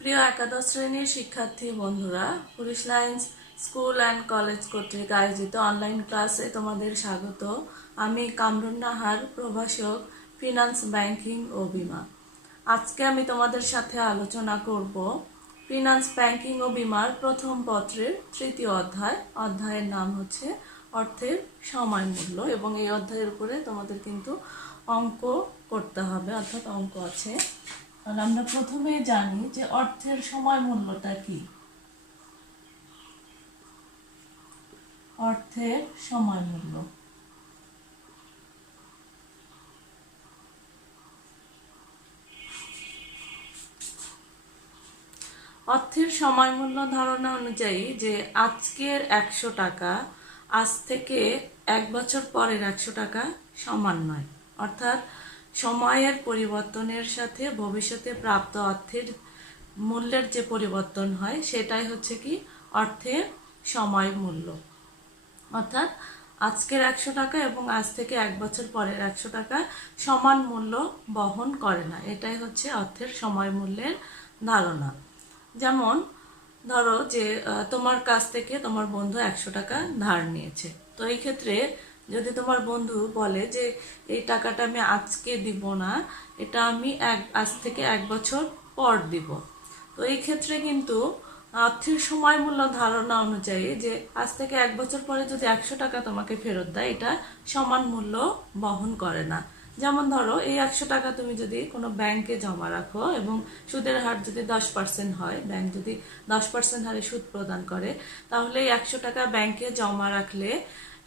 প্রিয় একাদশ শ্রেণীর শিক্ষার্থী বন্ধুরা, police lines school and college কর্তৃক আয়োজিত অনলাইন ক্লাসে তোমাদের স্বাগত। আমি কামরুন নাহার, প্রভাষক, ফিনান্স, ব্যাংকিং ও বিমা। আজকে আমি তোমাদের সাথে আলোচনা করব ফিনান্স, ব্যাংকিং ও বিমার প্রথম পত্রের তৃতীয় অধ্যায়ের নাম হচ্ছে অর্থের সময় মূল্য, এবং এই অধ্যায়ের উপরে তোমাদের কিন্তু অঙ্ক করতে হবে, অর্থাৎ অঙ্ক আছে। তাহলে আমরা প্রথমে জানি যে অর্থের সময় মূল্যটা কি। অর্থের সময় মূল্য, অর্থের সময় মূল্য ধারণা অনুযায়ী যে আজকের 100 টাকা আজ থেকে 1 বছর পরের 100 টাকা সমান নয়। অর্থাৎ সময়ের পরিবর্তনের সাথে ভবিষ্যতে প্রাপ্ত অর্থের মূল্যের যে পরিবর্তন হয় সেটাই হচ্ছে কি অর্থের সময় মূল্য। অর্থাৎ আজকের 100 টাকা এবং আজ থেকে 1 বছর পরের 100 টাকা সমান মূল্য বহন করে না। এটাই হচ্ছে অর্থের সময় মূল্যের ধারণা। যেমন ধরো যে তোমার কাছ থেকে তোমার বন্ধু 100 টাকা ধার নিয়েছে। তো এই ক্ষেত্রে যদি তোমার বন্ধু বলে যে এই টাকাটা আমি আজকে দিব না, এটা আমি আজ থেকে 1 বছর পর দিব, তো এই ক্ষেত্রে কিন্তু অর্থের সময় মূল্য ধারণা অনুযায়ী যে আজ থেকে 1 বছর পরে যদি 100 টাকা তোমাকে ফেরত দেয়, এটা সমান মূল্য বহন করে না। যেমন ধরো এই 100 টাকা তুমি যদি কোনো ব্যাংকে জমা রাখো এবং সুদের হার যদি 10% হয়, ব্যাংক যদি 10% হারে সুদ প্রদান করে, তাহলে এই 100 টাকা ব্যাংকে জমা রাখলে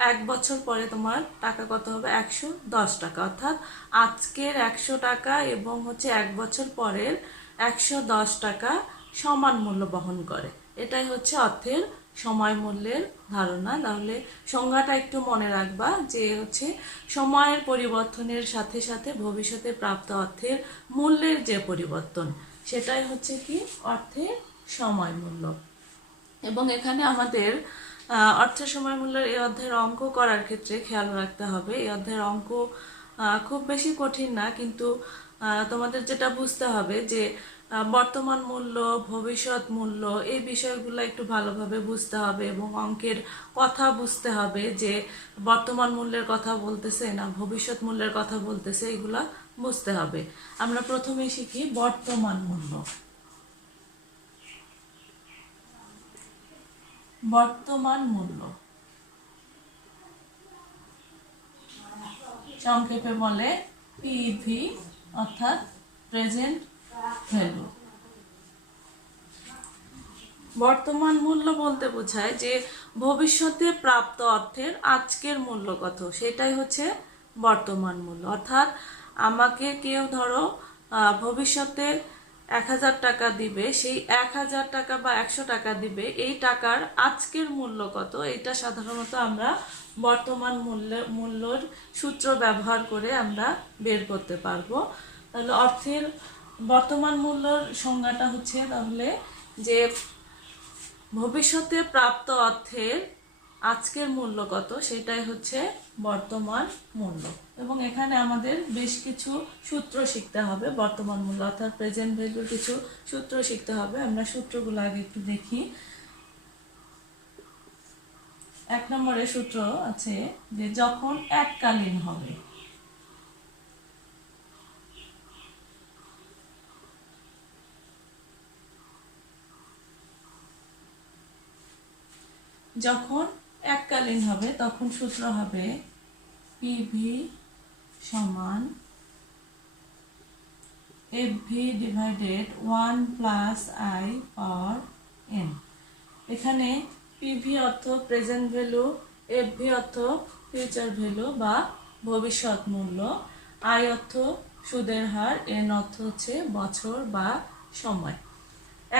1 বছর পরে তোমার টাকা কত হবে? 110 টাকা। অর্থাৎ আজকের 100 টাকা এবং হচ্ছে 1 বছর পরের 110 টাকা সমান মূল্য বহন করে। এটাই হচ্ছে অর্থের সময় মূল্যের ধারণা। তাহলে সংজ্ঞাটা একটু মনে রাখবা যে হচ্ছে সময়ের পরিবর্তনের সাথে সাথে ভবিষ্যতে প্রাপ্ত অর্থের মূল্যের যে পরিবর্তন, সেটাই হচ্ছে কি অর্থের সময় মূল্য। এবং এখানে আমাদের অর্থের সময় মূল্যের এই অধ্যায়ের অঙ্ক করার ক্ষেত্রে খেয়াল রাখতে হবে, এই অধ্যায়ের অঙ্ক খুব বেশি কঠিন না, কিন্তু তোমাদের যেটা বুঝতে হবে যে বর্তমান মূল্য, ভবিষ্যৎ মূল্য, এই বিষয়গুলো একটু ভালোভাবে বুঝতে হবে এবং অঙ্কের কথা বুঝতে হবে যে বর্তমান মূল্যের কথা বলতেছে না ভবিষ্যৎ মূল্যের কথা বলতেছে, এগুলা বুঝতে হবে। আমরা প্রথমে শিখি বর্তমান মূল্য। বর্তমান মূল্য সংক্ষেপে বলে পিভি, অর্থাৎ প্রেজেন্ট ভ্যালু। বর্তমান মূল্য বলতে বোঝায় যে ভবিষ্যতে প্রাপ্ত অর্থের আজকের মূল্য কত, সেটাই হচ্ছে বর্তমান মূল্য। অর্থাৎ আমাকে কেউ ধরো ভবিষ্যতে 1000 টাকা দিবে, সেই 1000 টাকা বা 100 টাকা দিবে, এই টাকার আজকের মূল্য কত, এটা সাধারণত আমরা বর্তমান মূল্যের সূত্র ব্যবহার করে আমরা বের করতে পারবো। তাহলে অর্থের বর্তমান মূল্যর সংজ্ঞাটা হচ্ছে তাহলে যে ভবিষ্যতে প্রাপ্ত অর্থের আজকের মূল্য কত, সেটাই হচ্ছে বর্তমান মূল্য। এবং এখানে আমাদের বেশ কিছু সূত্র শিখতে হবে বর্তমান মূল্য অর্থাৎ প্রেজেন্ট ভ্যালুর কিছু সূত্র শিখতে হবে। আমরা সূত্রগুলো আগে একটু দেখি। 1 নম্বরের সূত্র আছে যে যখন এককালীন হবে। যখন এককালীন হবে তখন সূত্র হবে পিভি সমান FV divided 1 plus I power N. এখানে পিভি অর্থ প্রেজেন্ট ভ্যালু, এফভি অর্থ ফিউচার ভ্যালু বা ভবিষ্যৎ মূল্য, আই অর্থ সুদের হার, এন অর্থ হচ্ছে বছর বা সময়।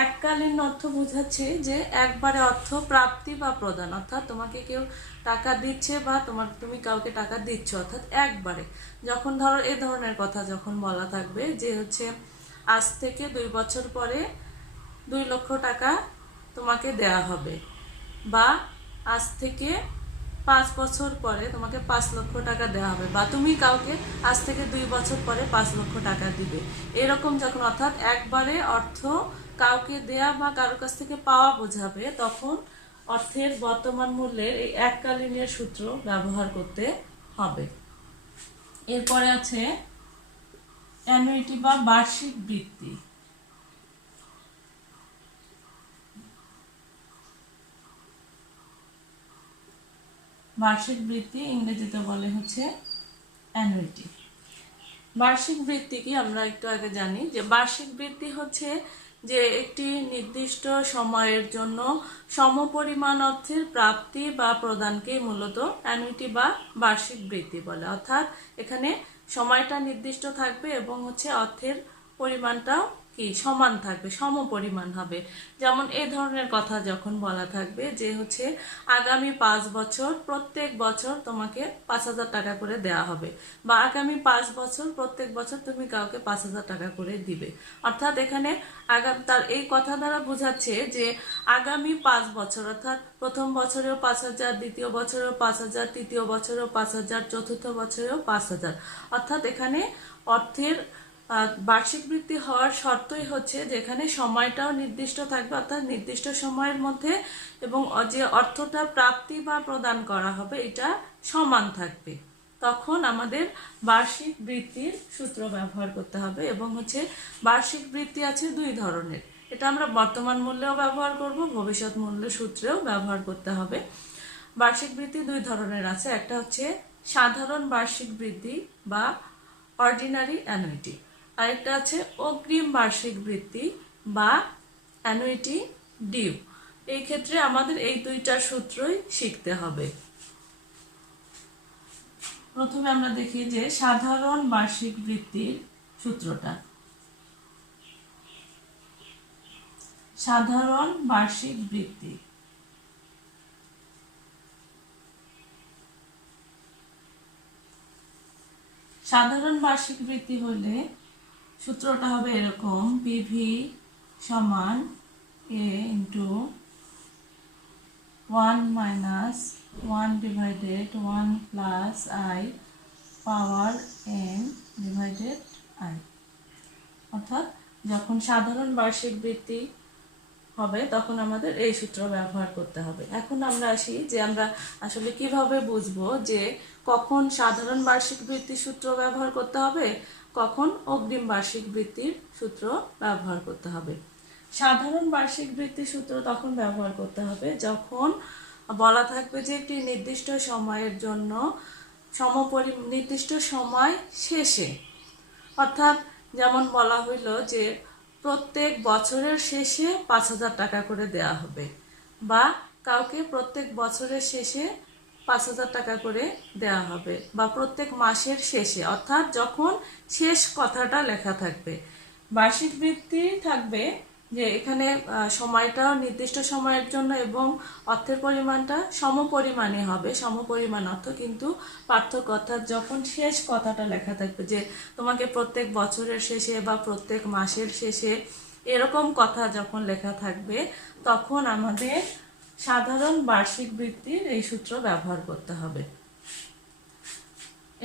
এককালীন অর্থ বোঝাচ্ছে যে একবারে অর্থ প্রাপ্তি বা প্রদান, অর্থাৎ তোমাকে কেউ টাকা দিচ্ছে বা তুমি কাউকে টাকা দিচ্ছ, অর্থাৎ একবারে। যখন ধরো এই ধরনের কথা যখন বলা থাকবে যে হচ্ছে আজ থেকে 2 বছর পরে 2 লক্ষ টাকা তোমাকে দেয়া হবে, বা আজ থেকে 5 বছর পরে তোমাকে 5 লক্ষ টাকা দেওয়া হবে, বা তুমি কাউকে আজ থেকে 2 বছর পরে 5 লক্ষ টাকা দিবে, এরকম যখন, অর্থাৎ একবারে অর্থ কাউকে দেয়া বা কারোর কাছ থেকে পাওয়া বোঝাবে, তখন অর্থের বর্তমান মূল্যের এই এককালীনের সূত্র ব্যবহার করতে হবে। এরপরে আছে অ্যানুইটি বা বার্ষিক বৃত্তি। বার্ষিক বৃত্তি ইংরেজিতে বলে হচ্ছে অ্যানুইটি। বার্ষিক বৃত্তি কি আমরা একটু আগে জানি যে বার্ষিক বৃত্তি হচ্ছে যে একটি নির্দিষ্ট সময়ের জন্য সমপরিমাণ অর্থের প্রাপ্তি বা প্রদানকে মূলত অ্যানুইটি বা বার্ষিক বৃত্তি বলে। অর্থাৎ এখানে সময়টা নির্দিষ্ট থাকবে এবং হচ্ছে অর্থের পরিমাণটাও কি সমান থাকবে, সমপরিমাণ হবে। যেমন এই ধরনের কথা যখন বলা থাকবে যে হচ্ছে আগামী 5 বছর প্রত্যেক বছর তোমাকে 5,000 টাকা করে দেওয়া হবে, বা আগামী 5 বছর প্রত্যেক বছর তুমি কাউকে 5,000 টাকা করে দিবে। অর্থাৎ এখানে তার এই কথা দ্বারা বোঝাচ্ছে যে আগামী 5 বছর, অর্থাৎ প্রথম বছরেও 5,000, দ্বিতীয় বছরেও 5,000, তৃতীয় বছরেও 5,000, চতুর্থ বছরেও 5,000। অর্থাৎ এখানে অর্থের বার্ষিক বৃত্তি হওয়ার শর্তই হচ্ছে যেখানে সময়টাও নির্দিষ্ট থাকবে, অর্থাৎ নির্দিষ্ট সময়ের মধ্যে, এবং যে অর্থটা প্রাপ্তি বা প্রদান করা হবে এটা সমান থাকবে, তখন আমাদের বার্ষিক বৃত্তির সূত্র ব্যবহার করতে হবে। এবং হচ্ছে বার্ষিক বৃত্তি আছে 2 ধরনের, এটা আমরা বর্তমান মূল্যেও ব্যবহার করব, ভবিষ্যৎ মূল্য সূত্রেও ব্যবহার করতে হবে। বার্ষিক বৃত্তি 2 ধরনের আছে, একটা হচ্ছে সাধারণ বার্ষিক বৃদ্ধি বা অর্ডিনারি অ্যানুইটি, আরেকটা আছে অগ্রিম বার্ষিক বৃত্তি বা অ্যানুইটি ডিউ। এই ক্ষেত্রে আমাদের এই 2টা সূত্রই শিখতে হবে। প্রথমে আমরা দেখি যে সাধারণ বার্ষিক বৃত্তির সূত্রটা। সাধারণ বার্ষিক বৃত্তি, সাধারণ বার্ষিক বৃত্তি হলে সূত্রটা হবে এরকম: পিভি সমান A into 1 minus 1 divided 1 plus I power N divided I. অর্থাৎ যখন সাধারণ বার্ষিক বৃত্তি হবে তখন আমাদের এই সূত্র ব্যবহার করতে হবে। এখন আমরা আসি যে আমরা আসলে কিভাবে বুঝবো যে কখন সাধারণ বার্ষিক বৃত্তির সূত্র ব্যবহার করতে হবে, কখন অগ্রিম বার্ষিক বৃত্তির সূত্র ব্যবহার করতে হবে। সাধারণ বার্ষিক বৃত্তির সূত্র তখন ব্যবহার করতে হবে যখন বলা থাকবে যে একটি নির্দিষ্ট সময়ের জন্য নির্দিষ্ট সময় শেষে, অর্থাৎ যেমন বলা হইল যে প্রত্যেক বছরের শেষে 5,000 টাকা করে দেয়া হবে, বা কাউকে প্রত্যেক বছরের শেষে 5,000 টাকা করে দেয়া হবে, বা প্রত্যেক মাসের শেষে, অর্থাৎ যখন শেষ কথাটা লেখা থাকবে। বার্ষিক বৃত্তি থাকবে যে এখানে সময়টাও নির্দিষ্ট সময়ের জন্য এবং অর্থের পরিমাণটা সমপরিমাণে হবে, সমপরিমাণ অর্থ, কিন্তু পার্থক্য অর্থাৎ যখন শেষ কথাটা লেখা থাকবে যে তোমাকে প্রত্যেক বছরের শেষে বা প্রত্যেক মাসের শেষে, এরকম কথা যখন লেখা থাকবে তখন আমাদের সাধারণ বার্ষিক বৃত্তির এই সূত্র ব্যবহার করতে হবে।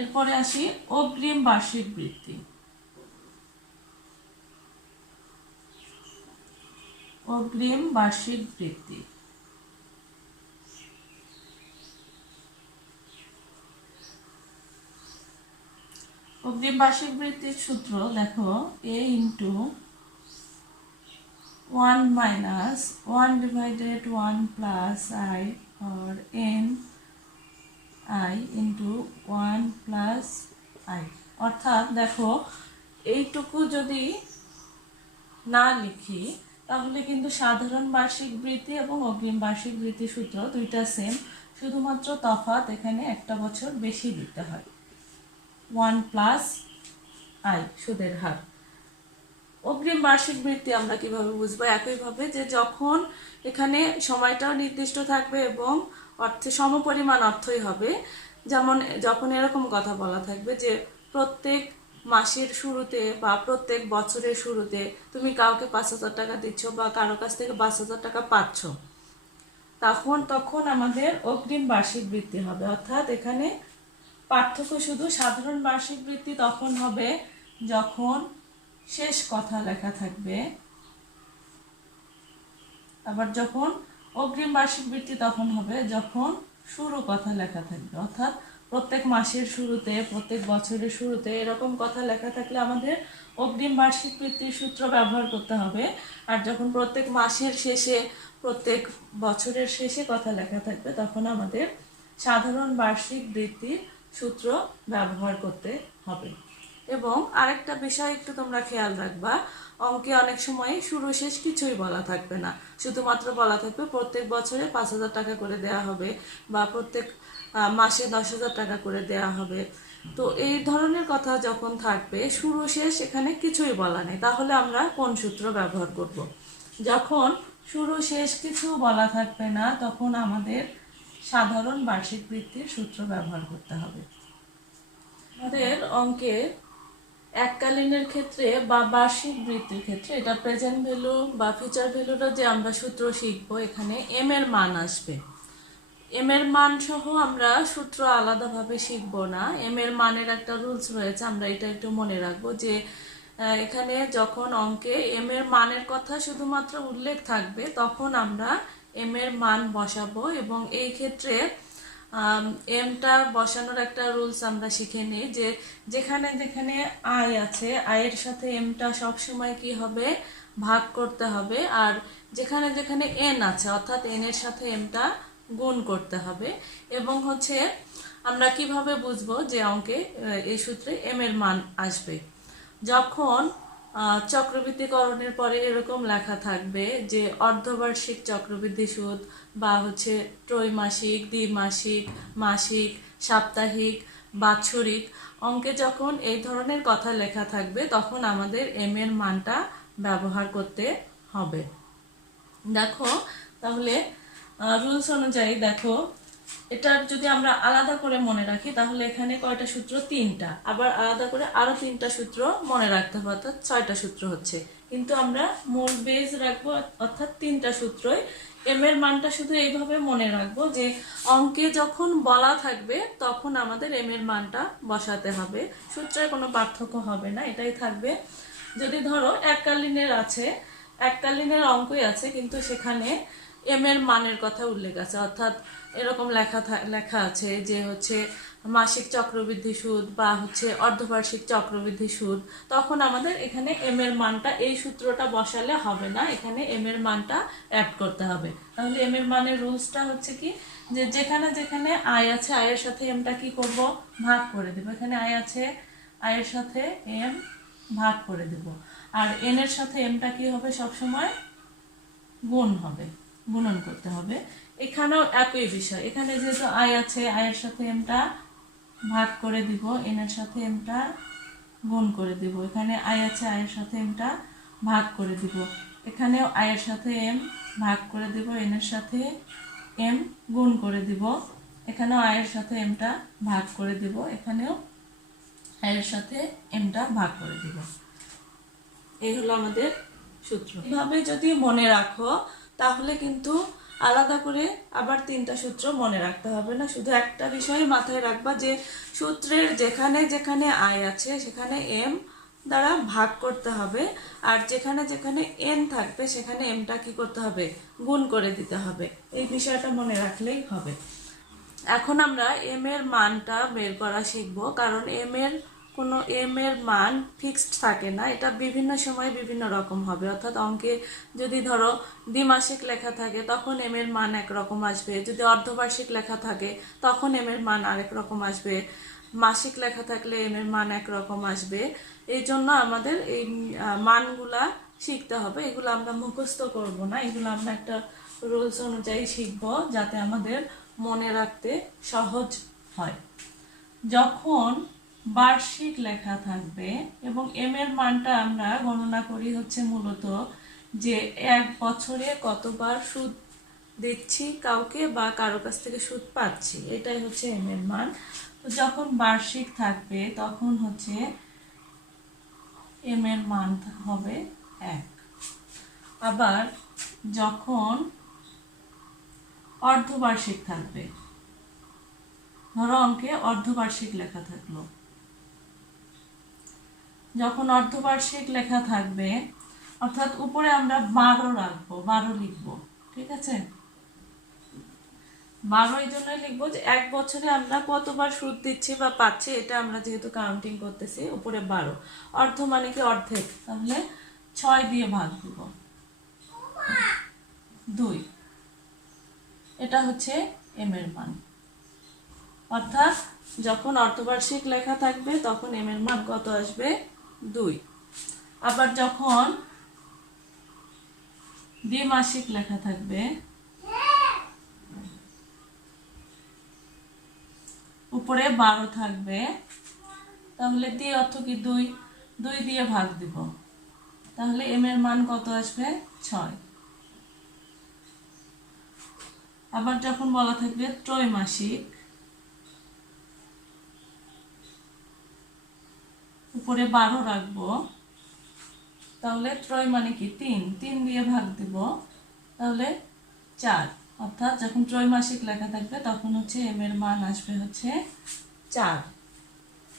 এরপরে আসি অগ্রিম বার্ষিক বৃত্তি। অগ্রিম বার্ষিক বৃত্তি, অগ্রিম বার্ষিক বৃত্তির সূত্র দেখো A into 1 minus 1 divided 1 plus I আর N I into 1 plus I. অর্থাৎ দেখো এইটুকু যদি না লিখি তাহলে কিন্তু সাধারণ বার্ষিক বৃত্তি এবং অগ্রিম বার্ষিক বৃত্তি সূত্র 2টা সেম, শুধুমাত্র তফাৎ এখানে একটা বছর বেশি দিতে হয়। 1 প্লাস আই সুদের হার। অগ্রিম বার্ষিক বৃত্তি আমরা কিভাবে বুঝবো? একইভাবে যে যখন এখানে সময়টাও নির্দিষ্ট থাকবে এবং অর্থে সমপরিমাণ অর্থই হবে, যেমন যখন এরকম কথা বলা থাকবে যে প্রত্যেক মাসের শুরুতে বা প্রত্যেক বছরের শুরুতে তুমি কাউকে 5,000 টাকা দিচ্ছ বা কারো কাছ থেকে 5,000 টাকা পাচ্ছ, তখন আমাদের অগ্রিম বার্ষিক বৃত্তি হবে। অর্থাৎ এখানে পার্থক্য শুধু সাধারণ বার্ষিক বৃত্তি তখন হবে যখন শেষ কথা লেখা থাকবে, আবার যখন অগ্রিম বার্ষিক বৃত্তি তখন হবে যখন শুরু কথা লেখা থাকবে। অর্থাৎ প্রত্যেক মাসের শুরুতে, প্রত্যেক বছরের শুরুতে এরকম কথা লেখা থাকলে আমাদের অগ্রিম বার্ষিক বৃত্তির সূত্র ব্যবহার করতে হবে। আর যখন প্রত্যেক মাসের শেষে, প্রত্যেক বছরের শেষে কথা লেখা থাকবে তখন আমাদের সাধারণ বার্ষিক বৃত্তির সূত্র ব্যবহার করতে হবে। এবং আরেকটা বিষয় একটু তোমরা খেয়াল রাখবা, অঙ্কে অনেক সময় শুরু শেষ কিছুই বলা থাকবে না, শুধুমাত্র বলা থাকবে প্রত্যেক বছরে 5,000 টাকা করে দেয়া হবে বা প্রত্যেক মাসে 10,000 টাকা করে দেয়া হবে। তো এই ধরনের কথা যখন থাকবে, শুরু শেষ এখানে কিছুই বলা নেই, তাহলে আমরা কোন সূত্র ব্যবহার করব? যখন শুরু শেষ কিছু বলা থাকবে না তখন আমাদের সাধারণ বার্ষিক বৃত্তির সূত্র ব্যবহার করতে হবে। আমাদের অঙ্কে এককালীনের ক্ষেত্রে বা বার্ষিক বৃত্তির ক্ষেত্রে এটা প্রেজেন্ট ভ্যালু বা ফিউচার ভ্যালুরও যে আমরা সূত্র শিখবো, এখানে এম এর মান আসবে। এম এর মান সহ আমরা সূত্র আলাদাভাবে শিখবো না। এম এর মানের একটা রুলস রয়েছে, আমরা এটা একটু মনে রাখবো যে এখানে যখন অঙ্কে এম এর মানের কথা শুধুমাত্র উল্লেখ থাকবে তখন আমরা এম এর মান বসাবো। এবং এই ক্ষেত্রে এমটা বসানোর একটা রুলস আমরা শিখে নিই যে যেখানে যেখানে আই আছে, আয়ের সাথে এমটা সবসময় কি হবে, ভাগ করতে হবে। আর যেখানে যেখানে এন আছে অর্থাৎ এন এর সাথে এমটা গুণ করতে হবে। এবং হচ্ছে আমরা কিভাবে বুঝবো যে অঙ্কে এই সূত্রে এম এর মান আসবে? যখন চক্রবৃদ্ধিকরণের পরে এরকম লেখা থাকবে যে অর্ধবার্ষিক চক্রবৃদ্ধি সুদ বা হচ্ছে ত্রৈমাসিক, দ্বিমাসিক, মাসিক, সাপ্তাহিক, বাৎসরিক, অঙ্কে যখন এই ধরনের কথা লেখা থাকবে তখন আমাদের এম এর মানটা ব্যবহার করতে হবে। দেখো তাহলে রুলস অনুযায়ী দেখো, এটা যদি আমরা আলাদা করে মনে রাখি তাহলে এখানে কয়টা সূত্র? 3টা। আবার আলাদা করে আরো 3টা সূত্র মনে রাখতে হবে, অর্থাৎ 6টা সূত্র হচ্ছে। কিন্তু আমরা মূল বেজ রাখবো অর্থাৎ 3টা সূত্রই। এম এর মানটা শুধু এইভাবে মনে রাখবো যে অঙ্কে যখন বলা থাকবে তখন আমাদের এম এর মানটা বসাতে হবে, সূত্রের কোনো পার্থক্য হবে না, এটাই থাকবে। যদি ধরো এককালীনের আছে, এককালীনের অঙ্কই আছে কিন্তু সেখানে এম এর মানের কথা উল্লেখ আছে, অর্থাৎ এরকম লেখা আছে যে হচ্ছে মাসিক চক্রবৃদ্ধি সুদ বা হচ্ছে অর্ধবার্ষিক চক্রবৃদ্ধি সুদ, তখন আমাদের এখানে এম এর মানটা এই সূত্রটা বসালে হবে না, এখানে এম এর মানটা অ্যাড করতে হবে। তাহলে এম এর মানের রুলসটা হচ্ছে কি, যে যেখানে যেখানে আয় আছে আয়ের সাথে এমটা কি করব, ভাগ করে দেব। এখানে আয় আছে, আয়ের সাথে এম ভাগ করে দেব। আর এন এর সাথে এমটা কি হবে, সবসময় গুণ হবে, গুণন করতে হবে। এখানেও একই বিষয়, এখানে যেহেতু আই আছে আয়ের সাথে এমটা ভাগ করে দিব, এন এর সাথে এমটা গুণ করে দিব। এখানে আই আছে আয়ের সাথে এমটা ভাগ করে দিব, এখানেও আয়ের সাথে এম ভাগ করে দিব, এন এর সাথে এম গুণ করে দিব। এখানেও আয়ের সাথে এমটা ভাগ করে দিব, এখানেও আয়ের সাথে এমটা ভাগ করে দিব। এই হলো আমাদের সূত্র। এভাবে যদি মনে রাখো তাহলে কিন্তু আলাদা করে আবার 3টা সূত্র মনে রাখতে হবে না, শুধু একটা বিষয় মাথায় রাখবা যে সূত্রের যেখানে যেখানে আয় আছে সেখানে এম দ্বারা ভাগ করতে হবে, আর যেখানে যেখানে এন থাকবে সেখানে এমটা কি করতে হবে, গুণ করে দিতে হবে। এই বিষয়টা মনে রাখলেই হবে। এখন আমরা এম এর মানটা বের করা শিখবো, কারণ কোনো এম এর মান ফিক্সড থাকে না, এটা বিভিন্ন সময় বিভিন্ন রকম হবে। অর্থাৎ অঙ্কে যদি ধরো দ্বিমাসিক লেখা থাকে তখন এম এর মান একরকম আসবে, যদি অর্ধবার্ষিক লেখা থাকে তখন এম এর মান আরেক রকম আসবে, মাসিক লেখা থাকলে এম এর মান একরকম আসবে। এই জন্য আমাদের এই মানগুলা শিখতে হবে, এগুলো আমরা মুখস্থ করব না, এগুলো আমরা একটা রুলস অনুযায়ী শিখবো যাতে আমাদের মনে রাখতে সহজ হয়। যখন বার্ষিক লেখা থাকবে এবং এম এর মানটা আমরা গণনা করি হচ্ছে মূলত যে এক বছরে কতবার সুদ দিচ্ছি কাউকে বা কারো কাছ থেকে সুদ পাচ্ছি, এটাই হচ্ছে এম এর মান। তো যখন বার্ষিক থাকবে তখন হচ্ছে এম এর মান হবে 1। আবার যখন অর্ধবার্ষিক থাকবে। ধরো অঙ্কে অর্ধবার্ষিক লেখা থাকলো, যখন অর্ধবার্ষিক লেখা থাকবে অর্থাৎ উপরে আমরা 12 রাখবো, 12 লিখবো, ঠিক আছে। 12 এই জন্য লিখবো যে এক বছরে আমরা কতবার সুদ দিচ্ছি বা পাচ্ছি এটা আমরা যেহেতু কাউন্টিং করতেছি, উপরে 12, অর্ধ মানে কি অর্ধেক, তাহলে 6 দিয়ে ভাগ দিব 2, এটা হচ্ছে এম এর মান। অর্থাৎ যখন অর্ধবার্ষিক লেখা থাকবে তখন এম এর মান কত আসবে, 2। আবার যখন দ্বিমাসিক লেখা থাকবে, উপরে 12 থাকবে, তাহলে দ্বি অর্থ কি 2, 2 দিয়ে ভাগ দিব, তাহলে এম এর মান কত আসবে, 6। আবার যখন বলা থাকবে ত্রৈমাসিক, উপরে 12 রাখবো, তাহলে ত্রয় মানে কি 3, 3 দিয়ে ভাগ দিব, তাহলে 4। অর্থাৎ যখন ত্রৈমাসিক লেখা থাকবে তখন হচ্ছে এম এর মান আসবে হচ্ছে 4।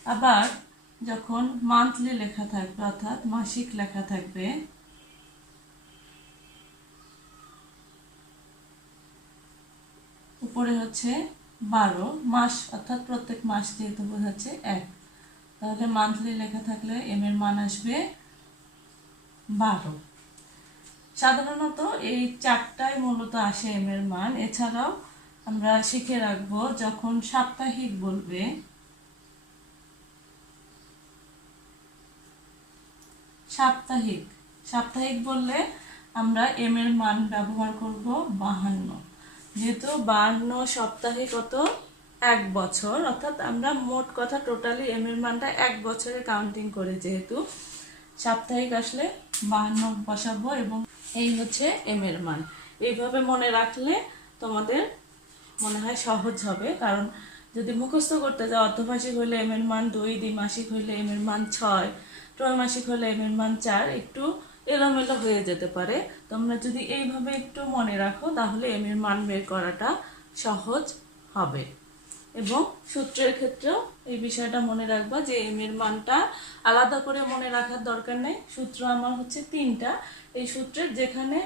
আবার যখন মান্থলি লেখা থাকবে অর্থাৎ মাসিক লেখা থাকবে, উপরে হচ্ছে 12 মাস, অর্থাৎ প্রত্যেক মাস যেহেতু বোঝাচ্ছে 1, তাহলে মান্থলি লেখা থাকলে এম এর মান আসবে 12। সাধারণত এই 4টাই মূলত আসে এম এর মান। এছাড়াও আমরা শিখে রাখবো যখন সাপ্তাহিক বলবে, সাপ্তাহিক বললে আমরা এম এর মান ব্যবহার করব 52, যেহেতু 52 সপ্তাহে কত, 1 বছর, অর্থাৎ আমরা মোট কথা টোটালি এম এর মানটা 1 বছরে কাউন্টিং করে, যেহেতু সাপ্তাহিক আসলে 52 বসাবো এবং এই হচ্ছে এম এর মান। এইভাবে মনে রাখলে তোমাদের মনে হয় সহজ হবে, কারণ যদি মুখস্থ করতে যাও অর্ধবার্ষিক হলে এম এর মান 2, দ্বিমাসিক হলে এম এর মান 6, ত্রৈমাসিক হলে এম এর মান 4, একটু এলোমেলো হয়ে যেতে পারে। তোমরা যদি এইভাবে একটু মনে রাখো তাহলে এম এর মান বের করাটা সহজ হবে। এবং সূত্রের ক্ষেত্রেও এই বিষয়টা মনে রাখবা যে এম এর মানটা আলাদা করে মনে রাখার দরকার নেই। সূত্র আমার হচ্ছে 3টা, এই সূত্রের যেখানে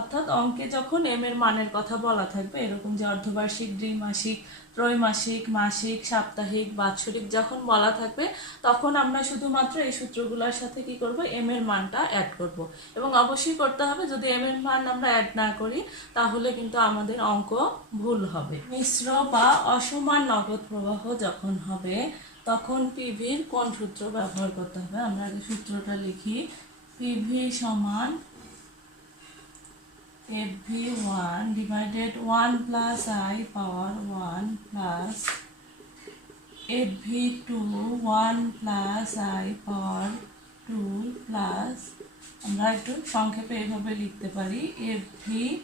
অর্থাৎ অঙ্কে যখন এম এর মানের কথা বলা থাকবে, এরকম যে অর্ধবার্ষিক, দ্বিমাসিক, ত্রৈমাসিক, মাসিক, সাপ্তাহিক, বাৎসরিক যখন বলা থাকবে তখন আমরা শুধুমাত্র এই সূত্রগুলোর সাথে কি করব, এম এর মানটা অ্যাড করব। এবং অবশ্যই করতে হবে, যদি এম এর মান আমরা অ্যাড না করি তাহলে কিন্তু আমাদের অঙ্ক ভুল হবে। মিশ্র বা অসমান নগদ প্রবাহ যখন হবে তখন পিভির কোন সূত্র ব্যবহার করতে হবে, আমরা আগে সূত্রটা লিখি। পিভি সমান FV1 divided 1 plus I power 1 plus FV2 1 plus I power 2 plus আমরা একটু সংক্ষেপে এইভাবে লিখতে পারি FVN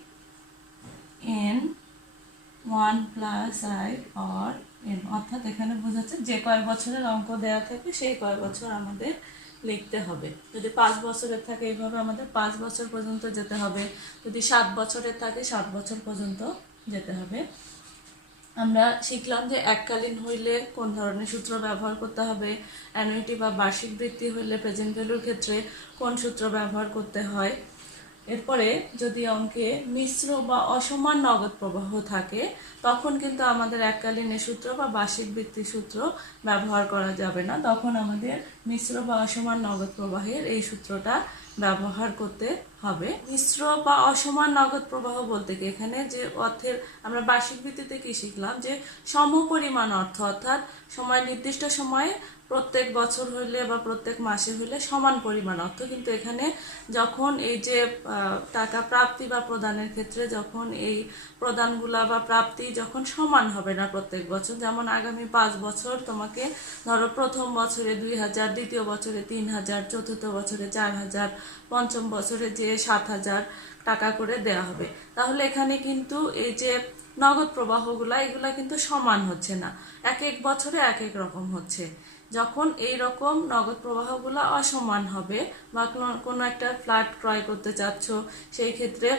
1 plus I power n, অর্থাৎ এখানে বোঝাচ্ছে যে কয় বছরের অঙ্ক দেওয়া থাকে সেই কয় বছর আমাদের লিখতে হবে। যদি 5 বছরের থাকে এইভাবে আমাদের 5 বছর পর্যন্ত যেতে হবে, যদি 7 বছরের থাকে 7 বছর পর্যন্ত যেতে হবে। আমরা শিখলাম যে এককালীন হইলে কোন ধরনের সূত্র ব্যবহার করতে হবে, অ্যানুইটি বা বার্ষিক বৃত্তি হইলে প্রেজেন্ট ভ্যালুর ক্ষেত্রে কোন সূত্র ব্যবহার করতে হয়। এরপরে যদি অঙ্কে মিশ্র বা অসমান নগদ প্রবাহ থাকে তখন কিন্তু আমাদের এককালীন সূত্র বা বার্ষিক বৃত্তি সূত্র ব্যবহার করা যাবে না, তখন আমাদের মিশ্র বা অসমান নগদ প্রবাহের এই সূত্রটা ব্যবহার করতে হবে। মিশ্র বা অসমান নগদ প্রবাহ বলতে কি এখানে যে অর্থের আমরা বার্ষিক ভিত্তিতে কি শিখলাম যে সমপরিমাণ অর্থ, অর্থাৎ সময় নির্দিষ্ট সময়ে প্রত্যেক বছর হইলে বা প্রত্যেক মাসে হইলে সমান পরিমাণ অর্থ, কিন্তু এখানে যখন এই যে টাকা প্রাপ্তি বা প্রদানের ক্ষেত্রে যখন এই প্রদানগুলা বা প্রাপ্তি যখন সমান হবে না প্রত্যেক বছর, যেমন আগামী 5 বছর তোমাকে ধরো প্রথম বছরে 2000, দ্বিতীয় বছরে 3000, চতুর্থ বছরে 4000, পঞ্চম বছরে যে 7000 টাকা করে দেয়া হবে, তাহলে এখানে কিন্তু এই যে নগদ প্রবাহগুলা এগুলা কিন্তু সমান হচ্ছে না, এক এক বছরে এক এক রকম হচ্ছে। যখন এই রকম নগদ প্রবাহগুলো অসমান হবে বা কোনো একটা ফ্ল্যাট ক্রয় করতে চাচ্ছ, সেই ক্ষেত্রে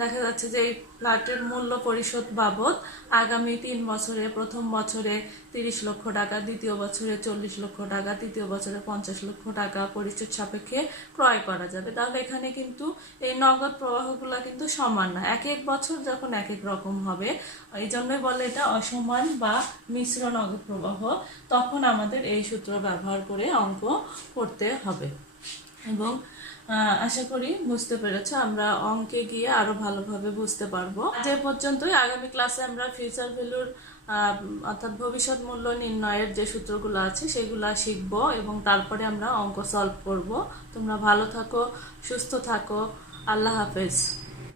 দেখা যাচ্ছে যে এই ফ্ল্যাটের মূল্য পরিশোধ বাবদ আগামী 3 বছরে, প্রথম বছরে 30 লক্ষ টাকা, দ্বিতীয় বছরে 40 লক্ষ টাকা, তৃতীয় বছরে 50 লক্ষ টাকা পরিশোধ সাপেক্ষে ক্রয় করা যাবে। তাহলে এখানে কিন্তু এই নগদ প্রবাহগুলো কিন্তু সমান না, এক এক বছর যখন এক এক রকম হবে, এই জন্যই বলে এটা অসমান বা মিশ্র নগদ প্রবাহ। তখন আমাদের এই সূত্র ব্যবহার করে অঙ্ক করতে হবে। এবং আশা করি বুঝতে পেরেছো। আমরা অঙ্কে গিয়ে আরো ভালোভাবে বুঝতে পারবো। যে পর্যন্তই, আগামী ক্লাসে আমরা ফিউচার ভ্যালুর অর্থাৎ ভবিষ্যৎ মূল্য নির্ণয়ের যে সূত্রগুলো আছে সেগুলো শিখবো এবং তারপরে আমরা অঙ্ক সলভ করব। তোমরা ভালো থাকো, সুস্থ থাকো। আল্লাহ হাফেজ।